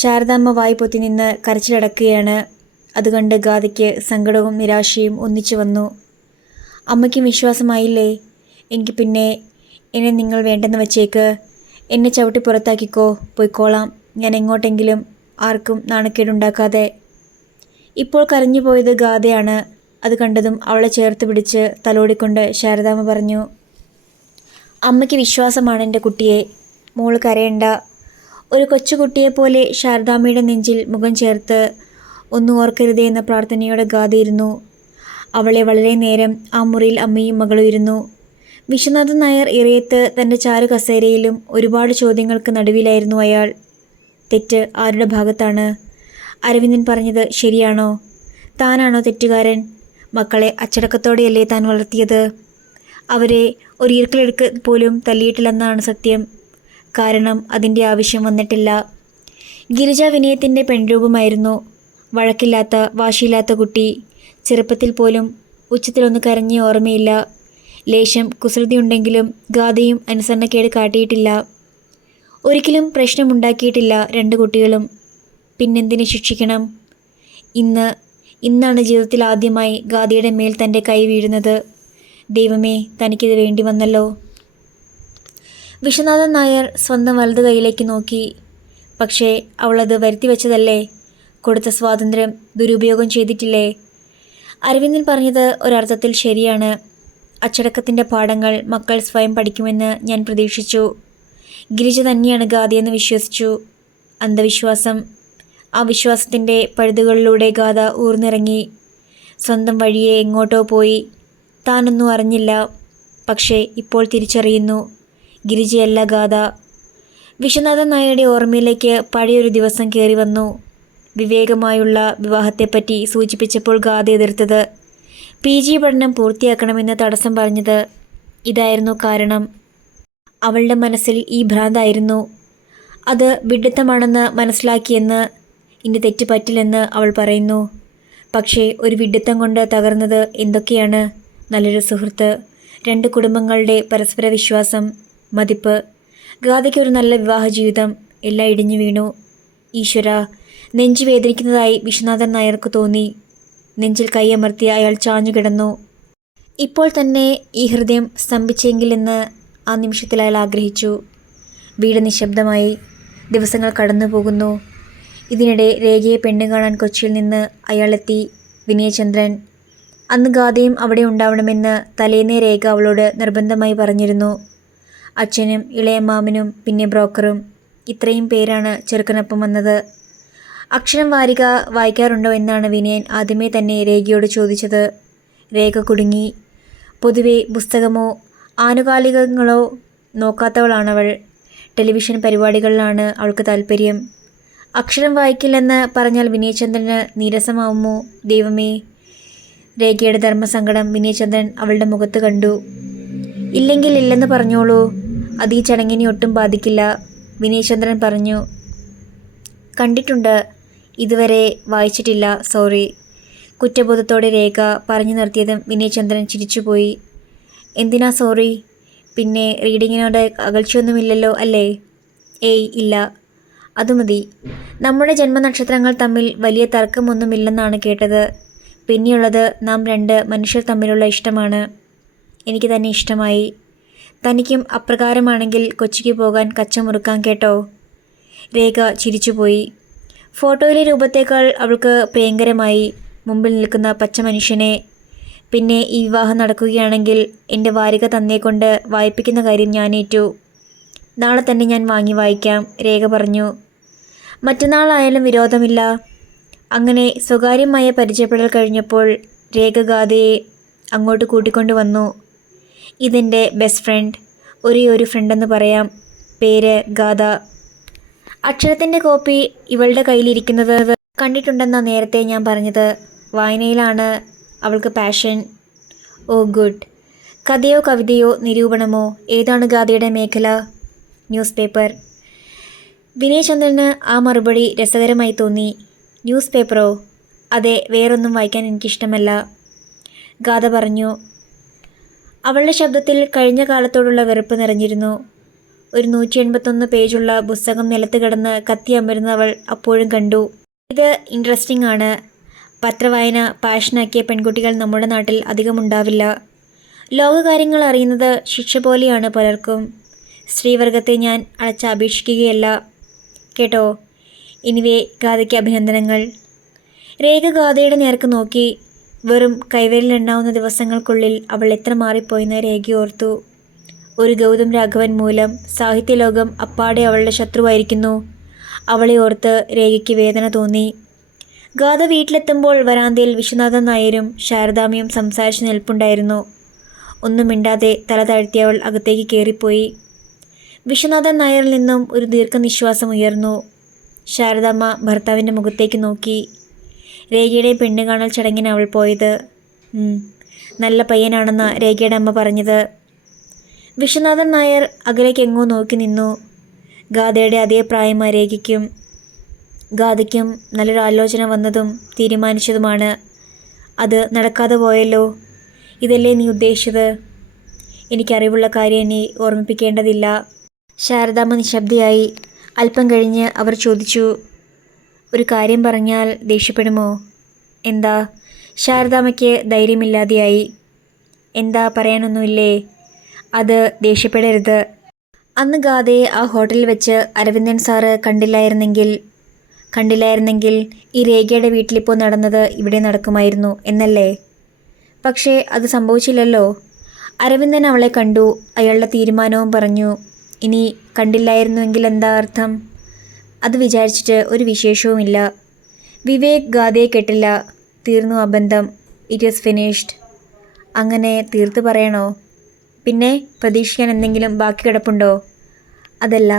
ശാരദാമ്മ വായി പൊത്തി നിന്ന് കരച്ചിലടക്കുകയാണ്. അതുകണ്ട് ഗാഥയ്ക്ക് സങ്കടവും നിരാശയും ഒന്നിച്ചു വന്നു. അമ്മയ്ക്കും വിശ്വാസമായില്ലേ? എങ്കിൽ പിന്നെ എന്നെ നിങ്ങൾ വേണ്ടെന്ന് വച്ചേക്ക്. എന്നെ ചവിട്ടി പുറത്താക്കിക്കോ. പോയിക്കോളാം ഞാൻ എങ്ങോട്ടെങ്കിലും, ആർക്കും നാണക്കേടുണ്ടാക്കാതെ. ഇപ്പോൾ കരഞ്ഞു പോയത് ഗാഥയാണ്. അത് കണ്ടതും അവളെ ചേർത്ത് പിടിച്ച് തലോടിക്കൊണ്ട് ശാരദാമ്മ പറഞ്ഞു, അമ്മയ്ക്ക് വിശ്വാസമാണ് എൻ്റെ കുട്ടിയെ. മോള് കരയണ്ട. ഒരു കൊച്ചുകുട്ടിയെപ്പോലെ ശാരദാമ്മയുടെ നെഞ്ചിൽ മുഖം ചേർത്ത് ഒന്നും ഓർക്കരുതേ എന്ന പ്രാർത്ഥനയോടെ ഗാഥയിരുന്നു. അവളെ വളരെ നേരം ആ മുറിയിൽ അമ്മയും മകളും ഇരുന്നു. വിശ്വനാഥൻ നായർ ഇറയത്ത് തൻ്റെ ചാരു കസേരയിലും. ഒരുപാട് ചോദ്യങ്ങൾക്ക് നടുവിലായിരുന്നു അയാൾ. തെറ്റ് ആരുടെ ഭാഗത്താണ്? അരവിന്ദൻ പറഞ്ഞത് ശരിയാണോ? താനാണോ തെറ്റുകാരൻ? മക്കളെ അച്ചടക്കത്തോടെയല്ലേ താൻ വളർത്തിയത്? അവരെ ഒരു ഈർക്കിലെടുക്ക് പോലും തല്ലിയിട്ടില്ലെന്നാണ് സത്യം. കാരണം അതിൻ്റെ ആവശ്യം വന്നിട്ടില്ല. ഗിരിജ വിനയത്തിൻ്റെ പെൺരൂപമായിരുന്നു. വഴക്കില്ലാത്ത വാശിയില്ലാത്ത കുട്ടി. ചെറുപ്പത്തിൽ പോലും ഉച്ചത്തിലൊന്ന് കരഞ്ഞ ഓർമ്മയില്ല. ലേശം കുസൃതിയുണ്ടെങ്കിലും ഗാഥയും അനുസരണക്കേട് കാട്ടിയിട്ടില്ല. ഒരിക്കലും പ്രശ്നമുണ്ടാക്കിയിട്ടില്ല രണ്ട് കുട്ടികളും. പിന്നെന്തിനെ ശിക്ഷിക്കണം? ഇന്നാണ് ജീവിതത്തിൽ ആദ്യമായി ഗാഥയുടെ മേൽ തൻ്റെ കൈ വീഴുന്നത്. ദൈവമേ, തനിക്കിത് വേണ്ടി വന്നല്ലോ. വിശ്വനാഥൻ നായർ സ്വന്തം വലതു കൈയിലേക്ക് നോക്കി. പക്ഷേ അവളത് വരുത്തി വെച്ചതല്ലേ. കൊടുത്ത സ്വാതന്ത്ര്യം ദുരുപയോഗം ചെയ്തിട്ടില്ലേ? അരവിന്ദൻ പറഞ്ഞത് ഒരർത്ഥത്തിൽ ശരിയാണ്. അച്ചടക്കത്തിൻ്റെ പാഠങ്ങൾ മക്കൾ സ്വയം പഠിക്കുമെന്ന് ഞാൻ പ്രതീക്ഷിച്ചു. ഗിരിജ തന്നെയാണ് ഗാഥയെന്ന് വിശ്വസിച്ചു. അന്ധവിശ്വാസം. ആ വിശ്വാസത്തിൻ്റെ പഴുതുകളിലൂടെ ഗാഥ ഊർന്നിറങ്ങി. സ്വന്തം വഴിയെ എങ്ങോട്ടോ പോയി. താനൊന്നും അറിഞ്ഞില്ല. പക്ഷേ ഇപ്പോൾ തിരിച്ചറിയുന്നു. ഗിരിജയല്ല ഗാഥ. വിശ്വനാഥൻ നായരുടെ ഓർമ്മയിലേക്ക് പഴയൊരു ദിവസം കയറി വന്നു. വിവേകമായുള്ള വിവാഹത്തെപ്പറ്റി സൂചിപ്പിച്ചപ്പോൾ ഗാഥ എതിർത്തത്, PG പഠനം പൂർത്തിയാക്കണമെന്ന് തടസ്സം പറഞ്ഞത് ഇതായിരുന്നു കാരണം. അവളുടെ മനസ്സിൽ ഈ ഭ്രാന്തായിരുന്നു. അത് വിഡ്ഢിത്തമാണെന്ന് മനസ്സിലാക്കിയെന്ന്, ഇനി തെറ്റ് പറ്റില്ലെന്ന് അവൾ പറയുന്നു. പക്ഷേ ഒരു വിഡ്ഢിത്തം കൊണ്ട് തകർന്നത് എന്തൊക്കെയാണ്? നല്ലൊരു സുഹൃത്ത്, 2 കുടുംബങ്ങളുടെ പരസ്പര വിശ്വാസം, മതിപ്പ്. ഗാഥയ്ക്ക് ഒരു നല്ല വിവാഹ ജീവിതം. എല്ലാം ഇടിഞ്ഞു വീണു. ഈശ്വര, നെഞ്ചു വേദനിക്കുന്നതായി വിശ്വനാഥൻ നായർക്ക് തോന്നി. നെഞ്ചിൽ കൈയമർത്തി അയാൾ ചാഞ്ഞുകിടന്നു. ഇപ്പോൾ തന്നെ ഈ ഹൃദയം സ്തംഭിച്ചെങ്കിലെന്ന് ആ നിമിഷത്തിൽ അയാൾ ആഗ്രഹിച്ചു. വീട് നിശബ്ദമായി. ദിവസങ്ങൾ കടന്നു പോകുന്നു. ഇതിനിടെ രേഖയെ പെണ്ണ് കാണാൻ കൊച്ചിയിൽ നിന്ന് അയാളെത്തി. വിനയചന്ദ്രൻ. അന്ന് ഗാഥയും അവിടെ ഉണ്ടാവണമെന്ന് തലേന്നേ രേഖ അവളോട് നിർബന്ധമായി പറഞ്ഞിരുന്നു. അച്ഛനും ഇളയമ്മാമനും പിന്നെ ബ്രോക്കറും. ഇത്രയും പേരാണ് ചെറുക്കനൊപ്പം വന്നത്. അക്ഷരം വാരിക വായിക്കാറുണ്ടോ എന്നാണ് വിനയൻ ആദ്യമേ തന്നെ രേഖയോട് ചോദിച്ചത്. രേഖ കുടുങ്ങി. പൊതുവെ പുസ്തകമോ ആനുകാലികങ്ങളോ നോക്കാത്തവളാണവൾ. ടെലിവിഷൻ പരിപാടികളിലാണ് അവൾക്ക് താല്പര്യം. അക്ഷരം വായിക്കില്ലെന്ന് പറഞ്ഞാൽ വിനയചന്ദ്രന് നീരസമാവുമോ? ദൈവമേ! രേഖയുടെ ധർമ്മസങ്കടം വിനയചന്ദ്രൻ അവളുടെ മുഖത്ത് കണ്ടു. ഇല്ലെങ്കിൽ ഇല്ലെന്ന് പറഞ്ഞോളൂ, അത് ഈ ചടങ്ങിനെ ഒട്ടും ബാധിക്കില്ല, വിനയചന്ദ്രൻ പറഞ്ഞു. കണ്ടിട്ടുണ്ട്, ഇതുവരെ വായിച്ചിട്ടില്ല, സോറി. കുറ്റബോധത്തോടെ രേഖ പറഞ്ഞു നിർത്തിയതും വിനയചന്ദ്രൻ ചിരിച്ചുപോയി. എന്തിനാ സോറി? പിന്നെ റീഡിങ്ങിനോട് അകൽച്ചയൊന്നുമില്ലല്ലോ അല്ലേ? ഏയ് ഇല്ല. അതുമതി. നമ്മുടെ ജന്മനക്ഷത്രങ്ങൾ തമ്മിൽ വലിയ തർക്കമൊന്നുമില്ലെന്നാണ് കേട്ടത്. പിന്നെയുള്ളത് നാം 2 മനുഷ്യർ തമ്മിലുള്ള ഇഷ്ടമാണ്. എനിക്ക് തന്നെ ഇഷ്ടമായി. തനിക്കും അപ്രകാരമാണെങ്കിൽ കൊച്ചിക്ക് പോകാൻ കച്ചമുറുക്കാം കേട്ടോ. രേഖ ചിരിച്ചുപോയി. ഫോട്ടോയിലെ രൂപത്തേക്കാൾ അവൾക്ക് പ്രിയങ്കരമായി മുമ്പിൽ നിൽക്കുന്ന പച്ച മനുഷ്യനെ. പിന്നെ ഈ വിവാഹം നടക്കുകയാണെങ്കിൽ എൻ്റെ വാരിക തന്നേക്കൊണ്ട് വായിപ്പിക്കുന്ന കാര്യം ഞാനേറ്റു. നാളെ തന്നെ ഞാൻ വാങ്ങി വായിക്കാം, രേഖ പറഞ്ഞു. മറ്റന്നാളായാലും വിരോധമില്ല. അങ്ങനെ സ്വകാര്യമായ പരിചയപ്പെടൽ കഴിഞ്ഞപ്പോൾ രേഖ ഗാഥയെ അങ്ങോട്ട് കൂട്ടിക്കൊണ്ടുവന്നു. ഇതെൻ്റെ ബെസ്റ്റ് ഫ്രണ്ട്, ഒരേ ഒരു ഫ്രണ്ടെന്ന് പറയാം. പേര് ഗാഥ. അക്ഷരത്തിൻ്റെ കോപ്പി ഇവളുടെ കയ്യിലിരിക്കുന്നത് കണ്ടിട്ടുണ്ടെന്നാണ് നേരത്തെ ഞാൻ പറഞ്ഞത്. വായനയിലാണ് അവൾക്ക് പാഷൻ. ഓ ഗുഡ്. കഥയോ കവിതയോ നിരൂപണമോ? ഏതാണ് ഗാഥയുടെ മേഖല? News paper. വിനയചന്ദ്രന് ആ മറുപടി രസകരമായി തോന്നി. ന്യൂസ് പേപ്പറോ? അതെ, വേറൊന്നും വായിക്കാൻ എനിക്കിഷ്ടമല്ല, ഗാഥ പറഞ്ഞു. അവളുടെ ശബ്ദത്തിൽ കഴിഞ്ഞ കാലത്തോടുള്ള വെറുപ്പ് നിറഞ്ഞിരുന്നു. ഒരു 181 പേജുള്ള പുസ്തകം നിലത്ത് കിടന്ന് കത്തി അമരുന്ന അവൾ അപ്പോഴും കണ്ടു. ഇത് ഇൻട്രസ്റ്റിംഗ് ആണ്. പത്രവായന പാഷനാക്കിയ പെൺകുട്ടികൾ നമ്മുടെ നാട്ടിൽ അധികമുണ്ടാവില്ല. ലോകകാര്യങ്ങൾ അറിയുന്നത് ശിക്ഷ പോലെയാണ് പലർക്കും. സ്ത്രീവർഗത്തെ ഞാൻ അടച്ചാപേക്ഷിക്കുകയല്ല കേട്ടോ. എനിവേ, ഗാഥയ്ക്ക് അഭിനന്ദനങ്ങൾ. രേഖ ഗാഥയുടെ നേർക്ക് നോക്കി. വെറും കൈവിരലെണ്ണാവുന്ന ദിവസങ്ങൾക്കുള്ളിൽ അവൾ എത്ര മാറിപ്പോയെന്ന് രേഖ ഓർത്തു. ഒരു ഗൗതം രാഘവൻ മൂലം സാഹിത്യലോകം അപ്പാടെ അവളുടെ ശത്രുവായിരിക്കുന്നു. അവളെ ഓർത്ത് രേഖയ്ക്ക് വേദന തോന്നി. ഗാഥ വീട്ടിലെത്തുമ്പോൾ വരാന്തയിൽ വിശ്വനാഥൻ നായരും ശാരദാമ്മയും സംസാരിച്ച് നിൽപ്പുണ്ടായിരുന്നു. ഒന്നും മിണ്ടാതെ തല താഴ്ത്തി അവൾ അകത്തേക്ക് കയറിപ്പോയി. വിശ്വനാഥൻ നായരിൽ നിന്നും ഒരു ദീർഘനിശ്വാസം ഉയർന്നു. ശാരദാമ്മ ഭർത്താവിൻ്റെ മുഖത്തേക്ക് നോക്കി. രേഖയുടെ പെണ്ണ് കാണൽ ചടങ്ങിന് അവൾ പോയത്. നല്ല പയ്യനാണെന്ന് രേഖയുടെ അമ്മ പറഞ്ഞത്. വിശ്വനാഥൻ നായർ അകലേക്കെങ്ങോ നോക്കി നിന്നു. ഗാഥയുടെ അതേ പ്രായമായ രേഖയ്ക്കും. ഗാഥയ്ക്കും നല്ലൊരു ആലോചന വന്നതും തീരുമാനിച്ചതുമാണ്. അത് നടക്കാതെ പോയല്ലോ. ഇതല്ലേ നീ ഉദ്ദേശിച്ചത്? എനിക്കറിവുള്ള കാര്യം നീ ഓർമ്മിപ്പിക്കേണ്ടതില്ല. ശാരദാമ്മ നിശബ്ദയായി. അല്പം കഴിഞ്ഞ് അവർ ചോദിച്ചു, ഒരു കാര്യം പറഞ്ഞാൽ ദേഷ്യപ്പെടുമോ? എന്താ? ശാരദാമ്മയ്ക്ക് ധൈര്യമില്ലാതെയായി. എന്താ, പറയാനൊന്നുമില്ലേ? അത് ദേഷ്യപ്പെടരുത്. അന്ന് ഗാഥയെ ആ ഹോട്ടലിൽ വെച്ച് അരവിന്ദൻ സാറ് കണ്ടില്ലായിരുന്നെങ്കിൽ ഈ രേഖയുടെ വീട്ടിലിപ്പോൾ നടന്നത് ഇവിടെ നടക്കുമായിരുന്നു എന്നല്ലേ? പക്ഷേ അത് സംഭവിച്ചില്ലല്ലോ. അരവിന്ദൻ അവളെ കണ്ടു. അയാളുടെ തീരുമാനവും പറഞ്ഞു. ഇനി കണ്ടില്ലായിരുന്നുവെങ്കിൽ എന്താ അർത്ഥം? അത് വിചാരിച്ചിട്ട് ഒരു വിശേഷവുമില്ല. വിവേക് ഗാഥയെ കെട്ടില്ല. തീർന്നു ആ ബന്ധം. It is finished. അങ്ങനെ തീർത്ത് പറയണോ? പിന്നെ പ്രതീക്ഷിക്കാൻ എന്തെങ്കിലും ബാക്കി കിടപ്പുണ്ടോ? അതല്ല,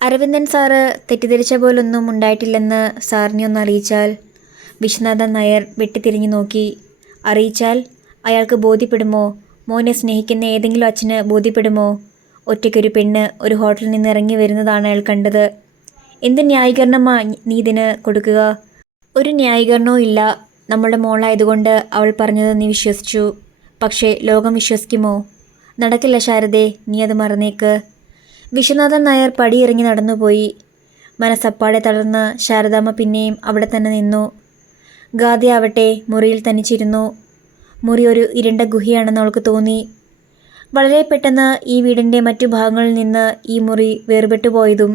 അരവിന്ദൻ സാറ് തെറ്റിദ്ധരിച്ച പോലൊന്നും ഉണ്ടായിട്ടില്ലെന്ന് സാറിനെ ഒന്ന് അറിയിച്ചാൽ. വിശ്വനാഥൻ നായർ വെട്ടിത്തിരിഞ്ഞു നോക്കി. അറിയിച്ചാൽ അയാൾക്ക് ബോധ്യപ്പെടുമോ? മോനെ സ്നേഹിക്കുന്ന ഏതെങ്കിലും അച്ഛന് ബോധ്യപ്പെടുമോ? ഒറ്റയ്ക്കൊരു പെണ്ണ് ഒരു ഹോട്ടലിൽ നിന്ന് ഇറങ്ങി വരുന്നതാണ് അയാൾ കണ്ടത്. എന്ത് ന്യായീകരണമാ നീ ഇതിന് കൊടുക്കുക? ഒരു ന്യായീകരണവും ഇല്ല. നമ്മുടെ മോളായതുകൊണ്ട് അവൾ പറഞ്ഞത് നീ വിശ്വസിച്ചു. പക്ഷേ ലോകം വിശ്വസിക്കുമോ? നടക്കില്ല ശാരദേ, നീ അത് മറന്നേക്ക്. വിശ്വനാഥൻ നായർ പടിയിറങ്ങി നടന്നുപോയി. മനസ്സപ്പാടെ തളർന്ന് ശാരദാമ്മ പിന്നെയും അവിടെ തന്നെ നിന്നു. ഗാഥയാവട്ടെ മുറിയിൽ തനിച്ചിരുന്നു. മുറി ഒരു ഇരുണ്ട ഗുഹയാണെന്ന് അവൾക്ക് തോന്നി. വളരെ പെട്ടെന്ന് ഈ വീടിൻ്റെ മറ്റു ഭാഗങ്ങളിൽ നിന്ന് ഈ മുറി വേർപെട്ടുപോയതും.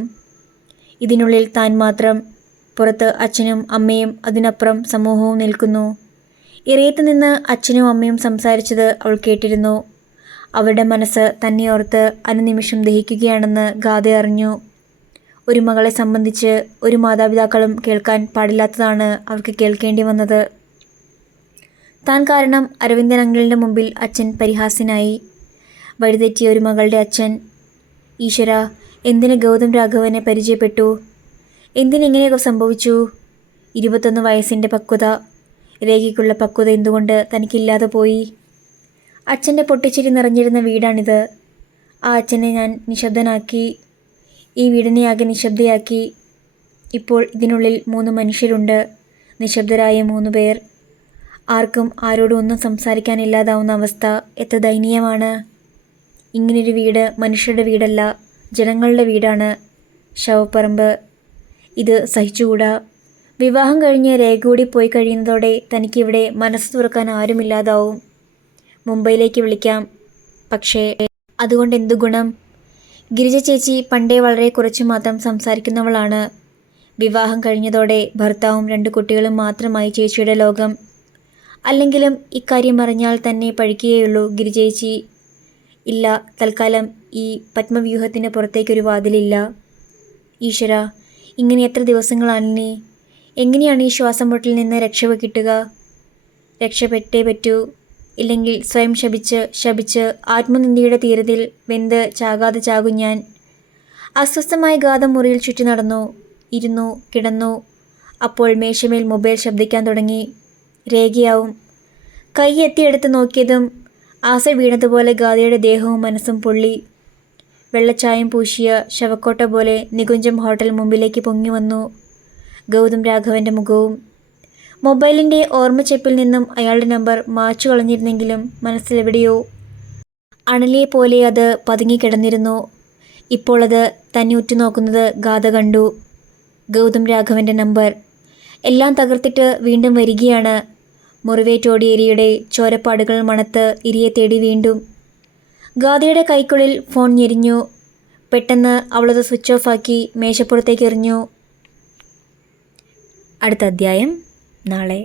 ഇതിനുള്ളിൽ താൻ മാത്രം, പുറത്ത് അച്ഛനും അമ്മയും, അതിനപ്പുറം സമൂഹവും നിൽക്കുന്നു. ഇറയത്ത് നിന്ന് അച്ഛനും അമ്മയും സംസാരിച്ചത് അവൾ കേട്ടിരുന്നു. അവരുടെ മനസ്സ് തന്നെ ഓർത്ത് അനുനിമിഷം ദഹിക്കുകയാണെന്ന് ഗാഥ അറിഞ്ഞു. ഒരു മകളെ സംബന്ധിച്ച് ഒരു മാതാപിതാക്കളും കേൾക്കാൻ പാടില്ലാത്തതാണ് അവൾക്ക് കേൾക്കേണ്ടി വന്നത്. താൻ കാരണം അരവിന്ദൻ അങ്കിളിൻ്റെ മുമ്പിൽ അച്ഛൻ പരിഹാസ്യനായി. വഴിതെറ്റിയ ഒരു മകളുടെ അച്ഛൻ. ഈശ്വര, എന്തിന് ഗൗതം രാഘവനെ പരിചയപ്പെട്ടു? എന്തിനിങ്ങനെയൊക്കെ സംഭവിച്ചു? 21 വയസ്സിൻ്റെ പക്വത. രേഖയ്ക്കുള്ള പക്വത എന്തുകൊണ്ട് തനിക്കില്ലാതെ പോയി? അച്ഛൻ്റെ പൊട്ടിച്ചിരി നിറഞ്ഞിരുന്ന വീടാണിത്. ആ അച്ഛനെ ഞാൻ നിശബ്ദനാക്കി. ഈ വീടിനെയാകെ നിശബ്ദയാക്കി. ഇപ്പോൾ ഇതിനുള്ളിൽ 3 മനുഷ്യരുണ്ട്. നിശബ്ദരായ 3 പേർ. ആർക്കും ആരോടും ഒന്നും സംസാരിക്കാനില്ലാതാവുന്ന അവസ്ഥ എത്ര ദയനീയമാണ്. ഇങ്ങനൊരു വീട് മനുഷ്യരുടെ വീടല്ല, ജനങ്ങളുടെ വീടാണ്. ശവപ്പറമ്പ്. ഇത് സഹിച്ചുകൂടാ. വിവാഹം കഴിഞ്ഞ് രേഖ കൂടി പോയി കഴിയുന്നതോടെ തനിക്കിവിടെ മനസ്സ് തുറക്കാൻ ആരുമില്ലാതാവും. മുംബൈയിലേക്ക് വിളിക്കാം. പക്ഷേ അതുകൊണ്ട് എന്തു ഗുണം? ഗിരിജ ചേച്ചി പണ്ടേ വളരെ കുറച്ചു മാത്രം സംസാരിക്കുന്നവളാണ്. വിവാഹം കഴിഞ്ഞതോടെ ഭർത്താവും 2 കുട്ടികളും മാത്രമായി ചേച്ചിയുടെ ലോകം. അല്ലെങ്കിലും ഇക്കാര്യം അറിഞ്ഞാൽ തന്നെ പഴിക്കുകയുള്ളൂ ഗിരിജേച്ചി. ഇല്ല, തൽക്കാലം ഈ പത്മവ്യൂഹത്തിന് പുറത്തേക്കൊരു വാതിലില്ല. ഈശ്വര, ഇങ്ങനെ എത്ര ദിവസങ്ങളാണിനി? എങ്ങനെയാണ് ഈ ശ്വാസം മുട്ടലിൽ നിന്ന് കിട്ടുക? രക്ഷപ്പെട്ടേ പറ്റൂ. ഇല്ലെങ്കിൽ സ്വയം ശപിച്ച് ആത്മനിന്ദയുടെ തീരത്തിൽ വെന്ത് ചാകാതെ ചാകും ഞാൻ. അസ്വസ്ഥമായ ഗാതം മുറിയിൽ ചുറ്റി നടന്നു, ഇരുന്നു, കിടന്നു. അപ്പോൾ മേശമേൽ മൊബൈൽ ശബ്ദിക്കാൻ തുടങ്ങി. രേഖയാവും. കൈ എത്തിയെടുത്ത് നോക്കിയതും ആസിഡ് വീണതുപോലെ ഗാദയുടെ ദേഹവും മനസ്സും പൊള്ളി. വെള്ളച്ചായം പൂശിയ ശവക്കോട്ട പോലെ നികുഞ്ചം ഹോട്ടൽ മുമ്പിലേക്ക് പൊങ്ങി വന്നു ഗൗതം രാഘവൻ്റെ മുഖവും. മൊബൈലിൻ്റെ ഓർമ്മച്ചെപ്പിൽ നിന്നും അയാളുടെ നമ്പർ മാച്ചു കളഞ്ഞിരുന്നെങ്കിലും മനസ്സിലെവിടെയോ അണലിയെപ്പോലെ അത് പതുങ്ങിക്കിടന്നിരുന്നു. ഇപ്പോൾ അത് തന്നെ ഉറ്റുനോക്കുന്നത് ഗാഥ കണ്ടു. ഗൗതം രാഘവൻ്റെ നമ്പർ. എല്ലാം തകർത്തിട്ട് വീണ്ടും വരികയാണ്. മുറിവേറ്റോടിയ എരിയുടെ ചോരപ്പാടുകൾ മണത്ത് ഇരിയെ തേടി വീണ്ടും. ഗാഥയുടെ കൈക്കുള്ളിൽ ഫോൺ ഞെരിഞ്ഞു. പെട്ടെന്ന് അവളത് സ്വിച്ച് ഓഫ് ആക്കി മേശപ്പുറത്തേക്ക് എറിഞ്ഞു. അടുത്ത അധ്യായം നാളെ.